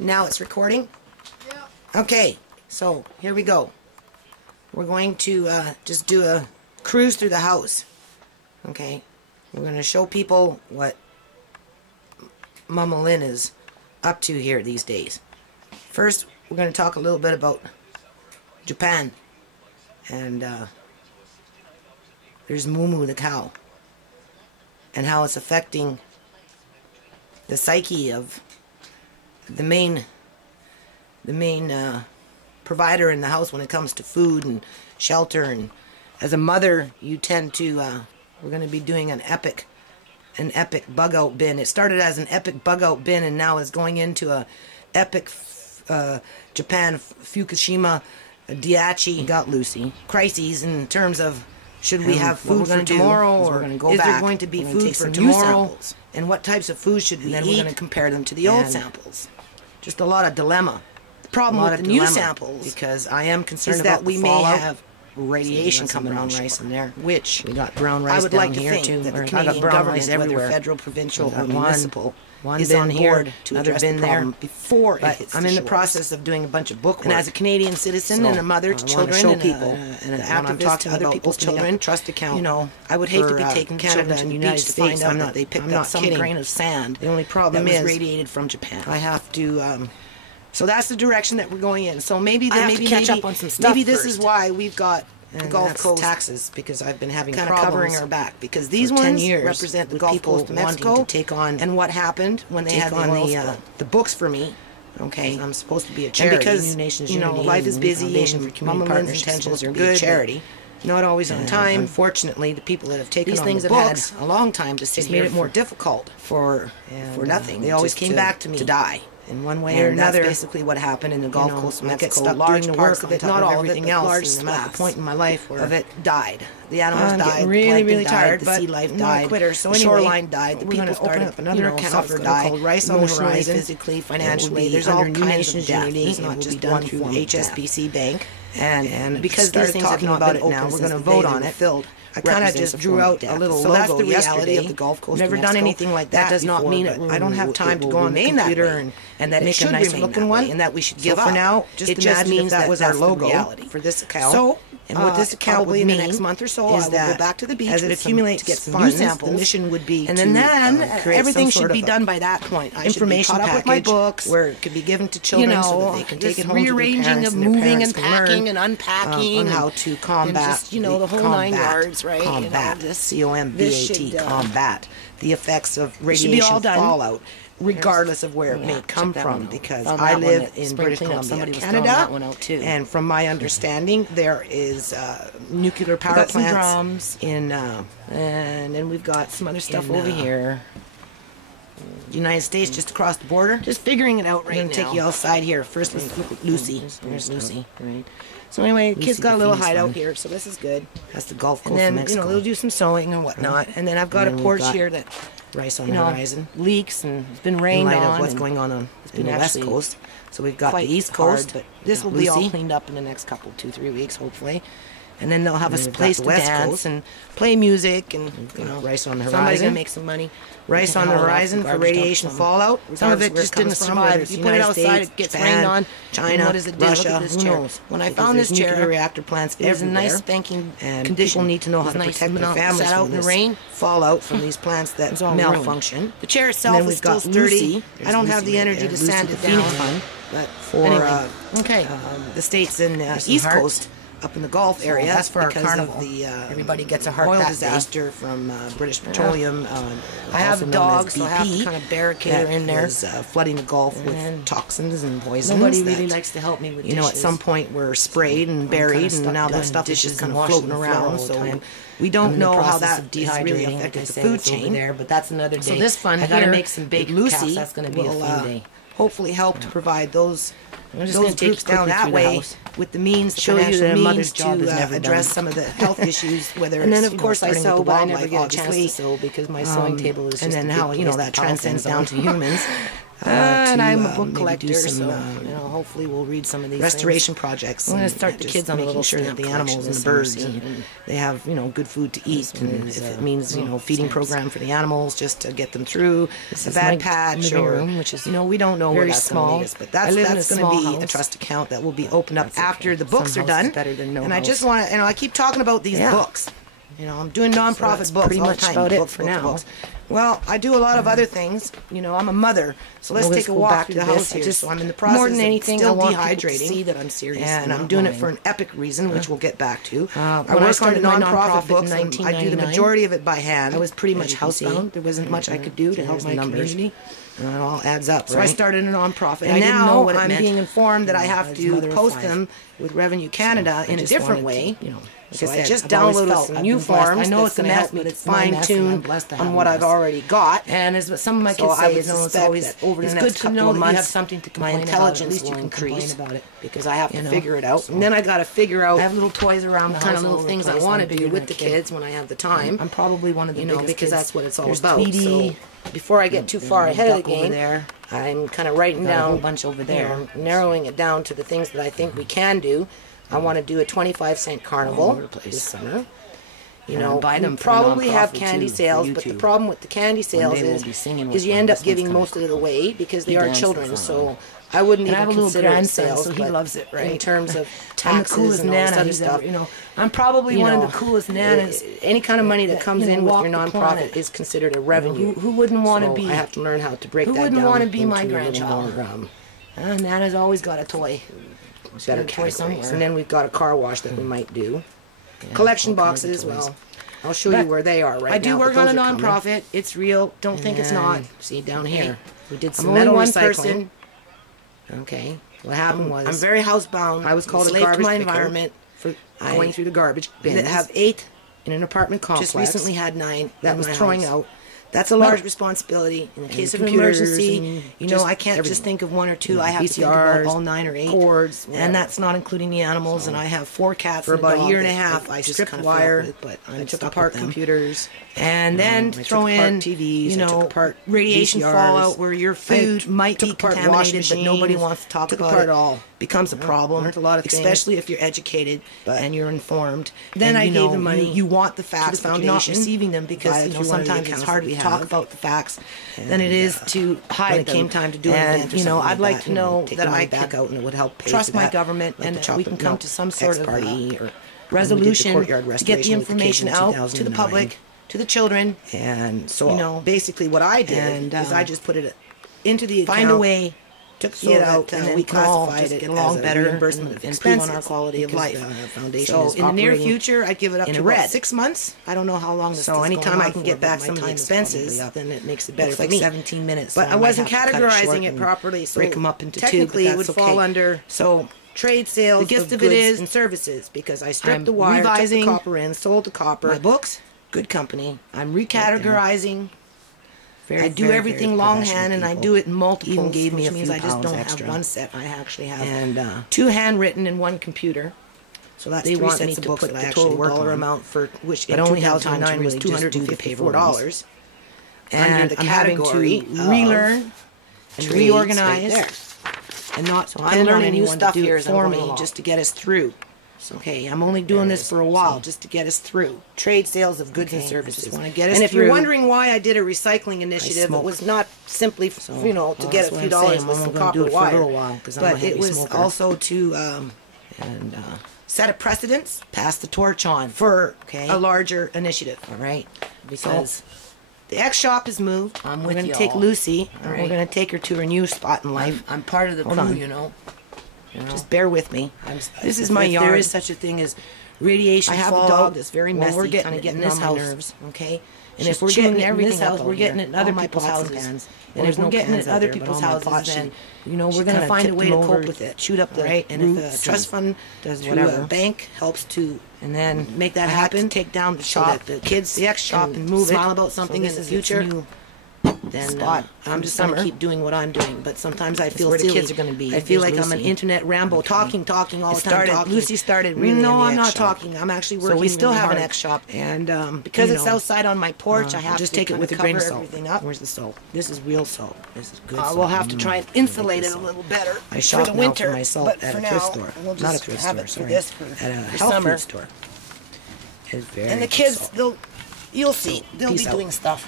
Now it's recording? Yeah. Okay, so here we go. We're going to just do a cruise through the house. Okay? We're going to show people what Mama Lynn is up to here these days. First, we're going to talk a little bit about Japan. And there's Mumu the cow. And how it's affecting the psyche of the main provider in the house when it comes to food and shelter. And as a mother, you tend to we're going to be doing an epic bug out bin. It started as an epic bug out bin and now is going into a epic Japan Fukushima Daiichi got Lucy crises in terms of should we have food for tomorrow, or is there going to be food for tomorrow, and what types of food should we eat? We're going to compare them to the old samples. Just a lot of dilemma. The problem with the new samples, because I am concerned that we may have radiation coming on rice in there, which we got brown rice down here too. That the Canadian government, whether federal, provincial, or municipal, is on board to address the problem before it hits the shores. I'm in the process of doing a bunch of book work. And as a Canadian citizen and a mother to children and an activist to other people's children, trust account. You know, I would hate to be taking Canada and the United States to find out that they picked up some grain of sand. The only problem is radiated from Japan. I have to. So that's the direction that we're going in. So maybe catch up on some stuff. Maybe this is why we've got the Gulf Coast taxes, because I've been having problems covering our back, because these ones represent the Gulf Coast of Mexico to take on, and what happened when they had on the books for me. Okay, I'm supposed to be a charity, and because New Nations Unity, life is busy, and Mama Lynn's intentions are good. Charity. Not always on time. Unfortunately, the people that have taken these things have had a long time to sit here. Made it more difficult for nothing. They always came back to me to die in one way or another. That's basically what happened in the Gulf Coast of Mexico. Large parts of it, not all everything else. And I'm at the point in my life where of it died. The animals died. Really tired. The sea life died. Quitter. So the shoreline died. The people started up another account for died. Rice on the horizon, physically, financially. There's all kinds of death. It's not just one through HSBC Bank. And because these things talking about it now, we're going to vote on it. I kind of just drew out a little logo yesterday of the Gulf Coast. Never done anything like that. That does not mean I don't have time to go on the computer and that it should be a looking one, and that we should give up. For now, it just means that was our logo for this account. So, and what this account would mean in the next month or so is that go back to the beach as it accumulates to get funds. The mission would be, and then everything should be done by that point. Information package with my books, where it could be given to children so that they can take it home to their parents, of moving and packing and unpacking, on how to combat, the whole 9 yards, right? Combat, C-O-M-B-A-T, combat the effects of radiation fallout, regardless of where it may come from, because I live in British Columbia, Canada, and from my understanding, there is nuclear power plants in, and then we've got some other stuff over here. United States, just across the border. Just figuring it out right now. I'm going to take you outside here. First, let's look at Lucy. There's Lucy. Right. So anyway, kids got a little hideout here, so this is good. That's the Gulf Coast of Mexico. They'll do some sewing and whatnot. And then I've got a porch here that rice on the horizon leaks, and it's been rained on. What's going on in the West Coast. So we've got the East Coast, but this will be all cleaned up in the next couple, 2-3 weeks, hopefully. And then they'll have a place to dance and play music, and rice on the horizon. Somebody's gonna make some money. Rice on the horizon for radiation fallout. Some of it just didn't survive. If you put it outside, it gets rained on. China, what does it do? Russia, who knows? When I found this chair, reactor plants everywhere. It was a nice spanking condition. People need to know how to protect their families out in the rain, fallout from these plants that malfunction. The chair itself is still sturdy. I don't have the energy to sand it down. But for the states in the East Coast, up in the Gulf area, that's for our carnival. Of the everybody gets a oil disaster from British Petroleum. I have dogs, so I have to kind of barricade her in there. Flooding the Gulf with toxins and poisons. Nobody really likes to help me with dishes. At some point we're sprayed and buried, and now that stuff is just kind of floating around. So we don't know how that really affected the food chain. There, but that's another day. So this fun here, I gotta make some baked Lucy. That's going to be a fun day. Hopefully help to provide those groups down that way with the means, show you that a mother's job is never address some of the health issues, whether and then of course I sew, but I never get a chance to sew because my sewing table is just and then how that transcends down to humans. And I'm a book maybe collector, do some, so hopefully we'll read some of these restoration things. projects. I'm going to and start the just kids on a little making sure that stamp the animals and the collection birds this summer, and they have good food to eat, and is, if it means feeding stamps. program for the animals just to get them through This a is bad my patch, living or room, which is we don't know where very that's going to small. lead us, but I live in that's a going to small be a house. trust account that will be opened up That's after okay. the books Some are done. houses better than no and I house. just want to, I keep talking about these Yeah. books. I'm doing nonprofit that's books pretty all the much time. about it Books, for books, now. books. Well, I do a lot of other things. I'm a mother, so let's We'll take just a go walk back through to the this. house I here. just- So I'm in the process more than of anything, still I want people to dehydrating. see that I'm serious And and I'm not doing it lying. for an epic reason, which we'll get back to. I when I work on started the my nonprofit nonprofit books. in And I do the 1999, majority of it by hand. I was pretty as much you can see. housebound. There wasn't much I could do to help There's my the numbers. community. And it all adds up, So right? I started a nonprofit. And I didn't know now what it I'm meant. being informed that I As have a to mother of post 5. them with Revenue Canada I in a just different wanted way. to, So like I said, just I've always downloaded felt some I've new been blessed. forms. I know that's it's a going to mess, help me but to it's my mess, and I'm fine-tune blessed to have on a what I've mess. already got. And as what some of my So kids I say, would it's suspect always that over the it's next good to couple know of that you have months, something to my complain about. At intelligence least you will can increase complain about it. because I have to You know? figure it out. So- And then I got to figure out I have little toys around the what kind house of all little over things the I place. want I'm to bigger do than with a the kid. kids when I have the time. I'm probably one of the biggest because kids. that's what it's all There's about. Tweety, So before I get too far there's a ahead of the duck over game, there. I'm kind of writing Got a down whole bunch over there. narrowing it down to the things that I think we can do. I want to do a 25-cent All carnival over the place. this summer. buy them we for probably have nonprofit candy too, for sales, but the YouTube. problem with the candy sales they will is be singing you with end them. up This giving one's most of it away because they He are dances children. on So I wouldn't And I have even a little consider it grandson, sales, so he but loves it, right? in terms of I'm the taxes coolest and all this nana other he's stuff. ever, I'm probably one of the coolest nanas. Any kind of money that comes in with walk your the nonprofit planet. is considered a revenue. Who wouldn't want to So be? I have to learn how to break Who that wouldn't down. wanna be my into a little grandchild? more, Nana's always got a toy. better got a toy categories. somewhere. And then we've got a car wash that we might do. Collection all kinds of boxes, toys. well, I'll show But you where they are right now. I do but work on a those are coming. nonprofit. It's real. Don't think it's not. And see down here, we did I'm some only metal one recycling. person. Okay, what happened was I'm very housebound. I was called a slave to garbage my picker environment for going through the garbage bins. that have 8 in an apartment complex. Just recently had 9 that at was my throwing house. out. That's a large Metal. responsibility in the case of computers emergency. and I can't everything. just think of 1 or 2. I have to think VCRs, about all 9 or 8 cords, whatever. and that's not including the animals. And I have 4 cats For and about a dog year and a that half, I just stripped kinda wire, fell off with, but I I'm took stuck apart with them. computers. And then I took throw apart in, TVs, I took apart radiation VCRs. fallout where your food might be took apart contaminated, wash but nobody machines, wants to talk took about apart it. all. Becomes a problem, learned a lot of things. especially if you're educated But and you're informed. then and I you gave know, the money You want the to facts, the but you're not foundation receiving them because via through one of the sometimes it's accounts harder that to we talk have. about the facts than it is to when hide it them. came time to do an and event or something I'd like that, to know take that the money I back can out and it would help pay trust for my that, government like and the that we can chocolate come milk to some sort of ex-party or resolution when we did the courtyard to get the restoration with the kids information in out to the 2009. public, to the children. And so, You know, basically, what I did and, is I just put it into the account, Find a way took so it that, out, and then we can all classified just it get along as better a reimbursement and of improve expenses on our quality of because life. The foundation So is in the near operating future, I'd give it up in to red. about 6 months. I don't know how long this So is anytime going I on can for, get but back my some of the time is expenses, probably up. then it makes it better Looks for like me. 17 minutes. But so I might wasn't have to cut it short categorizing it and properly, so break them up into 2. technically But it would that's fall okay. under So trade sales. The gist of of it goods is and services because I stripped I'm the wire, took the revising copper in, sold the copper. my books. Good company. I'm recategorizing. Very, I do very, everything very longhand, and I professional do it in multiples, Even gave me which a means few I just pounds don't extra. have one set. I actually have And 2 handwritten and 1 computer. so that's They 3 want me sets of to books put that I the actually total work dollar on, amount for which but in only had time to 2009 was really just do the $254. under And the I'm having to category of relearn and trades reorganize right there. and not So I'm depend on learning new anyone stuff to do here it as I'm for going me along. just to get us through. So, Okay, I'm only doing there this it for a is. while So- just to get us through. trade sales of goods and Okay, I services. just wanna get us and if you're through. wondering why I did a recycling initiative, it smoke. was not simply to Well, get that's a what few I'm dollars saying. with I'm some only gonna do copper it for a wire, little while, 'cause I'm a but heavy it was smoker. also to And set a precedence pass the torch on. for Okay. a larger initiative. All right, because The X shop is moved. I'm We're with going to y'all. take Lucy, and right. we're going to take her to her new spot in life. I'm part of the Hold crew, on. you know. Just bear with me. This is If my There yard. is such a thing as radiation I have a fallout. dog that's very Well, messy. we're getting kinda it getting in this on my house, nerves. okay? And She's if we're chewing getting it in everything this up house, out we're getting here. it in other All my people's pots and houses. pans. And There's if we're no getting it pans in out other there, but people's all my houses, pots, then she we're kinda gonna find a tipped way to them cope over, with it. chewed up the right? And if roots a trust fund does to whatever. a bank helps to And then make that I have to happen, take down the so shop, that the kids the X shop, can and move smile it. about something So in this the is its future. new then spot I'm from just going to summer. keep doing what I'm doing. But sometimes I feel where the silly. kids are gonna be. I feel There's like I'm an Lucy. internet Rambo, talking all the time. started- talking. Lucy started really No, in the I'm X not shop. talking. I'm actually So working. we still really have an hard. X shop. And Because you it's know, outside on my porch, I have just to take it kinda with a grain of cover salt. everything up. Where's the soap? This is real soap. This is good soap. We'll have to try and insulate it a salt. little better I for shop the now winter. for my salt but at for a now, thrift store. we'll Not a just thrift have store, it for sorry. this At a for health summer. food store. It's very And the good kids, salt. you'll see, they'll Peace be out. doing stuff.